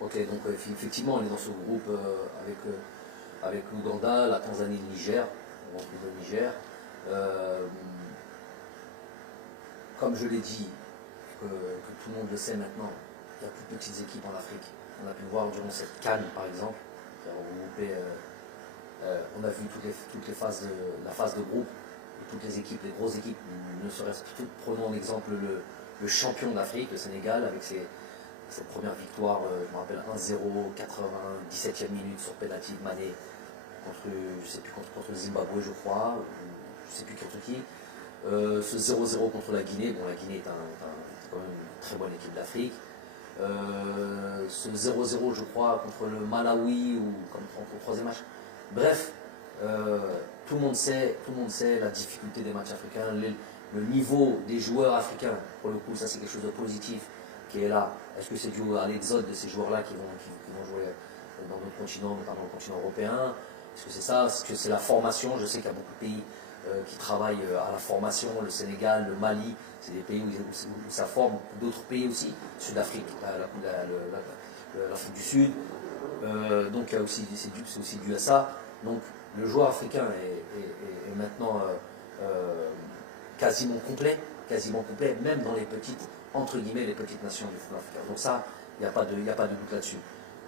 Ok, donc effectivement, on est dans ce groupe avec l'Ouganda, la Tanzanie, le Niger. On retrouve le Niger. Euh, Comme je l'ai dit, que tout le monde le sait maintenant, il y a plus de petites équipes en Afrique. On a pu le voir durant cette CAN, par exemple, qui a regroupé, on a vu toutes les phases la phase de groupe, toutes les équipes, les grosses équipes, ne serait-ce que prenons en exemple le champion d'Afrique, le Sénégal, avec cette première victoire, je me rappelle 1-0, 97e minute sur penalty de Mané contre, je sais plus, contre le Zimbabwe, je crois, ou je ne sais plus contre qui. Ce 0-0 contre la Guinée, bon, la Guinée est quand même une très bonne équipe d'Afrique. Ce 0-0, je crois, contre le Malawi ou contre le troisième match. Bref, tout le monde sait la difficulté des matchs africains, le niveau des joueurs africains. Pour le coup, ça c'est quelque chose de positif qui est là. Est-ce que c'est dû à l'exode de ces joueurs-là qui vont jouer dans notre continent, notamment le continent européen? Est-ce que c'est ça? Est-ce que c'est la formation? Je sais qu'il y a beaucoup de pays qui travaillent à la formation, le Sénégal, le Mali, c'est des pays où ça forme, d'autres pays aussi, Sud-Afrique, l'Afrique du Sud, donc c'est aussi dû à ça. Donc le joueur africain est maintenant quasiment complet, même dans les petites, entre guillemets, les petites nations du football africain. Donc ça, il n'y a pas de doute là-dessus.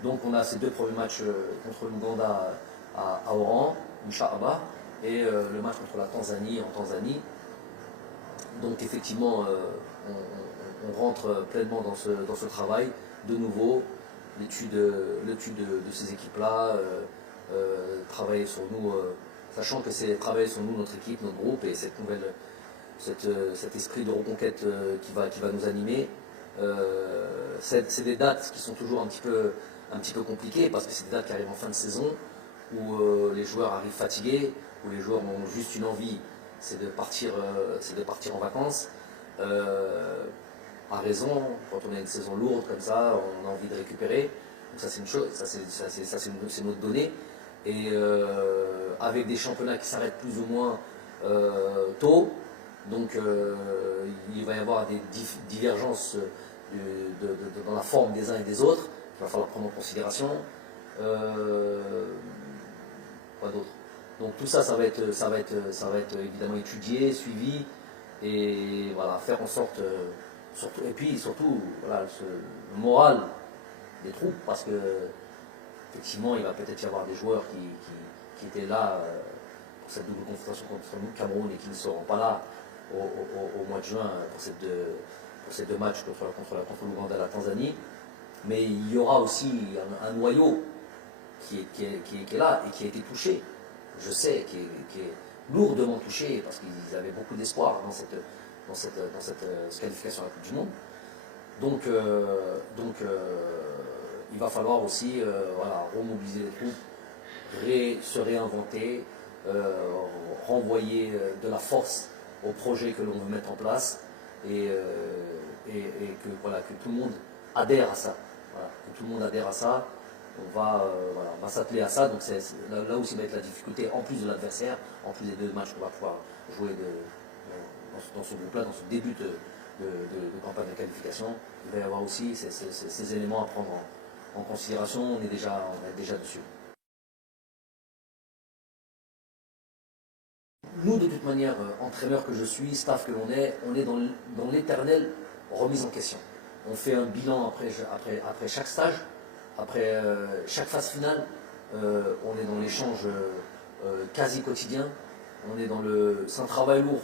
Donc on a ces deux premiers matchs contre l'Ouganda à Oran, Inch'Allah, et le match contre la Tanzanie en Tanzanie. Donc effectivement, on rentre pleinement dans ce travail. De nouveau, l'étude de ces équipes-là, travailler sur nous, sachant que c'est travailler sur nous, notre équipe, notre groupe, et cet esprit de reconquête qui va nous animer. C'est des dates qui sont toujours un petit peu compliquées, parce que c'est des dates qui arrivent en fin de saison, où les joueurs arrivent fatigués, où les joueurs ont juste une envie, c'est de partir en vacances. À raison, quand on a une saison lourde comme ça, on a envie de récupérer. Donc ça c'est une chose, c'est notre donnée. Et avec des championnats qui s'arrêtent plus ou moins tôt, donc il va y avoir des divergences dans la forme des uns et des autres, qu'il va falloir prendre en considération. Quoi d'autre? Donc tout ça, ça va être évidemment étudié, suivi, et voilà, faire en sorte, surtout, et puis surtout, voilà, le moral des troupes, parce que effectivement, il va peut-être y avoir des joueurs qui étaient là pour cette double confrontation contre nous, Cameroun, et qui ne seront pas là au mois de juin pour ces deux matchs contre l'Ouganda et la Tanzanie. Mais il y aura aussi un noyau qui est là et qui a été touché, je sais, qui est lourdement touché, parce qu'ils avaient beaucoup d'espoir dans cette qualification à la Coupe du Monde. Donc il va falloir aussi voilà, remobiliser les troupes, se réinventer, renvoyer de la force au projet que l'on veut mettre en place, et que tout le monde adhère à ça. Voilà, que tout le monde adhère à ça. On va s'atteler à ça. Donc là où va être la difficulté, en plus de l'adversaire, en plus des deux matchs qu'on va pouvoir jouer dans ce groupe-là, dans ce début de campagne de qualification, il va y avoir aussi ces éléments à prendre en considération. On est déjà dessus. Nous, de toute manière, entraîneurs que je suis, staff que l'on est, on est dans l'éternelle remise en question. On fait un bilan après chaque stage, après chaque phase finale. On est dans l'échange quasi quotidien. C'est un travail lourd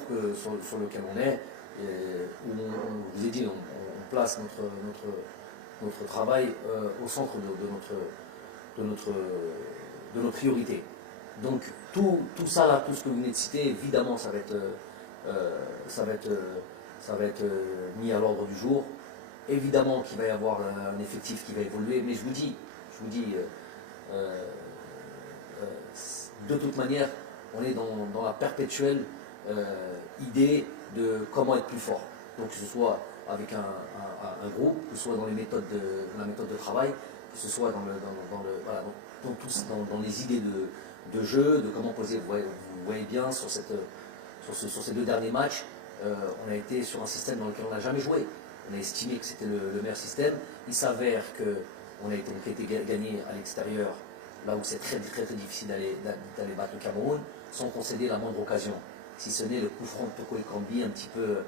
sur lequel on est, où je vous ai dit, on place notre travail au centre de nos priorités. Donc tout ça là, tout ce que vous venez de citer, évidemment ça va être mis à l'ordre du jour. Évidemment qu'il va y avoir un effectif qui va évoluer, mais je vous dis de toute manière, on est dans la perpétuelle idée de comment être plus fort. Donc que ce soit avec un groupe, que ce soit dans la méthode de travail, que ce soit dans les idées de jeu, de comment poser. Vous voyez bien sur ces deux derniers matchs, on a été sur un système dans lequel on n'a jamais joué. On a estimé que c'était le meilleur système. Il s'avère que on a été gagné à l'extérieur, là où c'est très, très, très difficile d'aller battre le Cameroun, sans concéder la moindre occasion. Si ce n'est le coup franc de Toko Ekambi un petit peu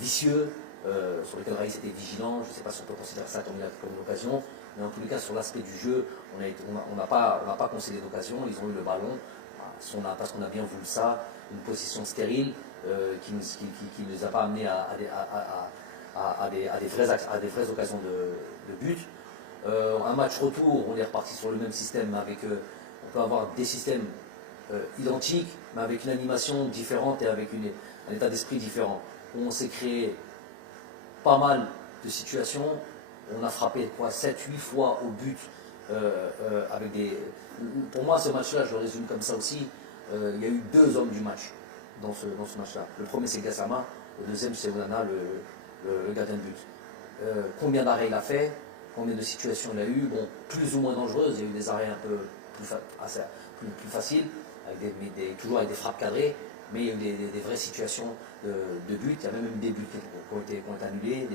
vicieux, sur lequel Raïs était vigilant. Je ne sais pas si on peut considérer ça comme une occasion, mais en tous les cas, sur l'aspect du jeu, on n'a pas concédé d'occasion. Ils ont eu le ballon, parce qu'on a bien voulu ça, une position stérile qui ne nous a pas amené à des vraies occasions de but. Un match retour, on est reparti sur le même système, on peut avoir des systèmes identiques, mais avec une animation différente et avec un état d'esprit différent. On s'est créé pas mal de situations, on a frappé 7-8 fois au but avec Pour moi, ce match-là, je le résume comme ça aussi, il y a eu 2 hommes du match dans ce match-là. Le premier, c'est Gassama, le deuxième, c'est Onana, le gardien de but. Combien d'arrêts il a fait, combien de situations il a eu, bon, plus ou moins dangereuses, il y a eu des arrêts un peu plus faciles, toujours avec des frappes cadrées, mais il y a eu des vraies situations de but. Il y a même des buts qui ont été annulés,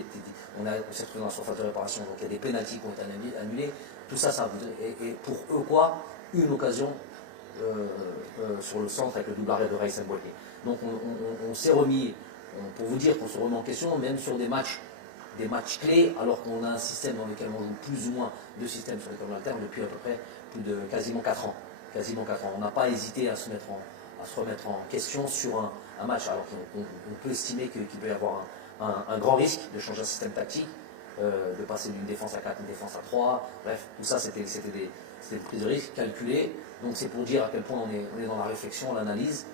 on s'est retrouvé dans la surface de réparation, donc il y a des pénaltys qui ont été annulés. Tout ça, et pour eux quoi, une occasion sur le centre avec le double arrêt de Raïs Mboué. Donc on s'est remis, pour vous dire qu'on se remet en question, même sur des matchs clés, alors qu'on a un système dans lequel on joue plus ou moins de systèmes sur lesquels on alterne depuis à peu près quasiment 4 ans. On n'a pas hésité à se remettre en question sur un match, alors qu'on peut estimer qu'il peut y avoir un grand risque de changer un système tactique, de passer d'une défense à 4 à une défense à 3. Bref, tout ça, c'était des prises de risque calculées. Donc c'est pour dire à quel point on est dans la réflexion, l'analyse.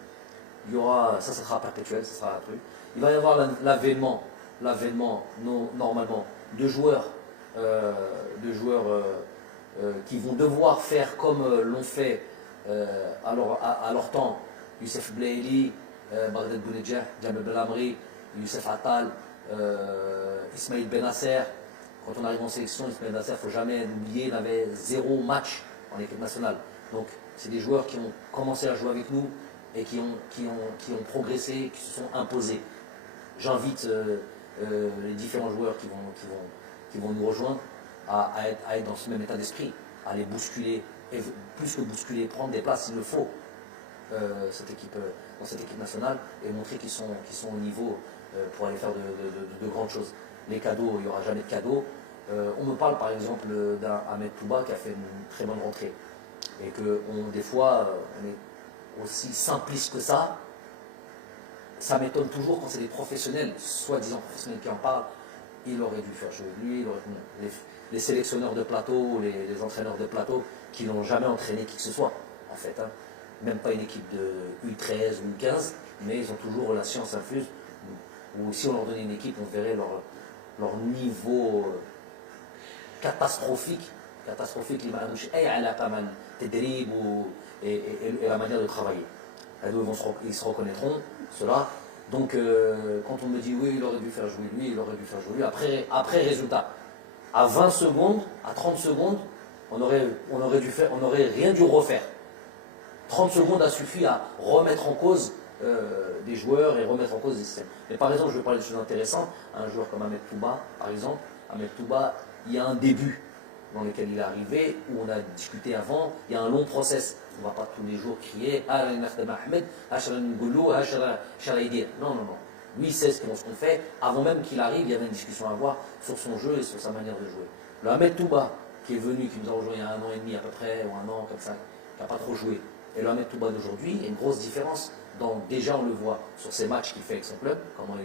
Il y aura, ça sera perpétuel, ça sera un truc. Il va y avoir l'avènement normalement de joueurs qui vont devoir faire comme l'ont fait à leur temps Youssef Blaili, Bagdad Bounedjah, Jamel Belamri, Youssef Attal, Ismail Benasser. Quand on arrive en sélection, Ismail Benasser, il ne faut jamais l'oublier, il avait 0 match en équipe nationale. Donc c'est des joueurs qui ont commencé à jouer avec nous et qui ont progressé, qui se sont imposés. J'invite les différents joueurs qui vont nous rejoindre à être dans ce même état d'esprit, à les bousculer, et plus que bousculer, prendre des places s'il le faut dans cette équipe nationale et montrer qu'ils sont au niveau pour aller faire de grandes choses. Les cadeaux, il n'y aura jamais de cadeaux. On me parle par exemple d'un Ahmed Touba qui a fait une très bonne rentrée et que des fois on est aussi simpliste que ça. Ça m'étonne toujours quand c'est des professionnels, soi-disant professionnels qui en parlent. Il aurait dû faire jouer lui, les sélectionneurs de plateau, les entraîneurs de plateau qui n'ont jamais entraîné qui que ce soit, en fait. Hein. Même pas une équipe de U13 ou U15, mais ils ont toujours la science infuse. Ou si on leur donnait une équipe, on verrait leur niveau catastrophique, et la manière de travailler. Ils se reconnaîtront, cela. Donc, quand on me dit oui, il aurait dû faire jouer lui, après résultat, à 20 secondes, à 30 secondes, on aurait rien dû refaire. 30 secondes a suffi à remettre en cause des joueurs et remettre en cause des systèmes. Mais par exemple, je vais parler de choses intéressantes. Un joueur comme Ahmed Touba, par exemple, Ahmed Touba, il y a un début dans lequel il est arrivé, où on a discuté avant, il y a un long process. On ne va pas tous les jours crier « Ahmed, non. Lui, il sait ce qu'on fait. Avant même qu'il arrive, il y avait une discussion à avoir sur son jeu et sur sa manière de jouer. Le Ahmed Touba, qui est venu, qui nous a rejoint il y a 1 an et demi à peu près, ou 1 an, comme ça, qui n'a pas trop joué, et le Ahmed Touba d'aujourd'hui, il y a une grosse différence. Déjà, on le voit sur ses matchs qu'il fait avec son club, comment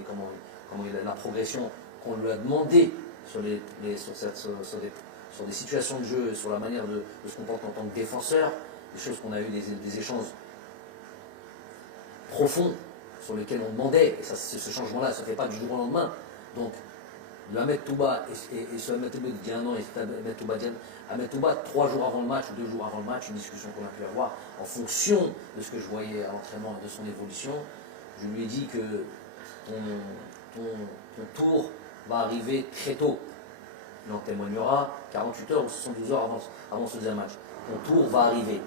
il a la progression qu'on lui a demandé sur des situations de jeu, sur la manière de se comporter en tant que défenseur, des choses qu'on a eu des échanges profonds sur lesquels on demandait, et ce changement-là ne se fait pas du jour au lendemain. Donc, le Ahmed Touba et ce Ahmed Touba d'il y a 1 an et Ahmed Touba 3 jours avant le match ou 2 jours avant le match, une discussion qu'on a pu avoir en fonction de ce que je voyais à l'entraînement et de son évolution, je lui ai dit que ton tour va arriver très tôt. Il en témoignera 48 heures ou 72 heures avant ce deuxième match. Ton tour va arriver.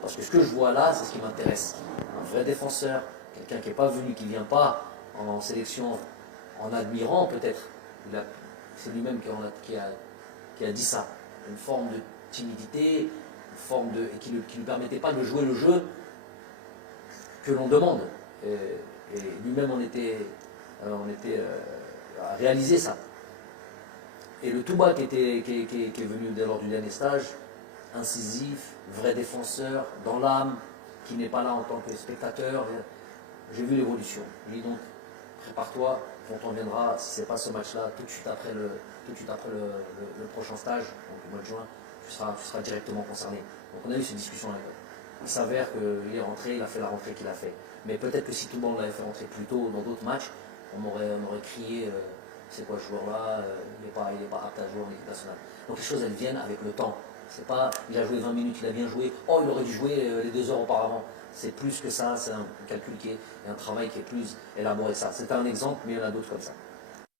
Parce que ce que je vois là, c'est ce qui m'intéresse. Un vrai défenseur, quelqu'un qui n'est pas venu, qui ne vient pas en sélection en admirant peut-être. C'est lui-même qui qui a dit ça. Une forme de timidité, une forme de, et qui ne lui permettait pas de jouer le jeu que l'on demande. Et lui-même on était à réaliser ça. Et le Touba qui est venu lors du dernier stage, incisif, vrai défenseur, dans l'âme, qui n'est pas là en tant que spectateur, j'ai vu l'évolution. Je dis donc, prépare-toi, quand on viendra, si ce n'est pas ce match-là, tout de suite après le prochain stage, donc le mois de juin, tu seras directement concerné. Donc on a eu cette discussion-là. Il s'avère qu'il est rentré, il a fait la rentrée qu'il a fait. Mais peut-être que si tout le monde l'avait fait rentrer plus tôt dans d'autres matchs, on aurait crié c'est quoi ce joueur-là, il n'est pas apte à jouer en équipe nationale. Donc les choses, elles viennent avec le temps. C'est pas, il a joué 20 minutes, il a bien joué, oh il aurait dû jouer les 2 heures auparavant. C'est plus que ça, c'est un calcul et un travail qui est plus élaboré que ça. C'est un exemple, mais il y en a d'autres comme ça.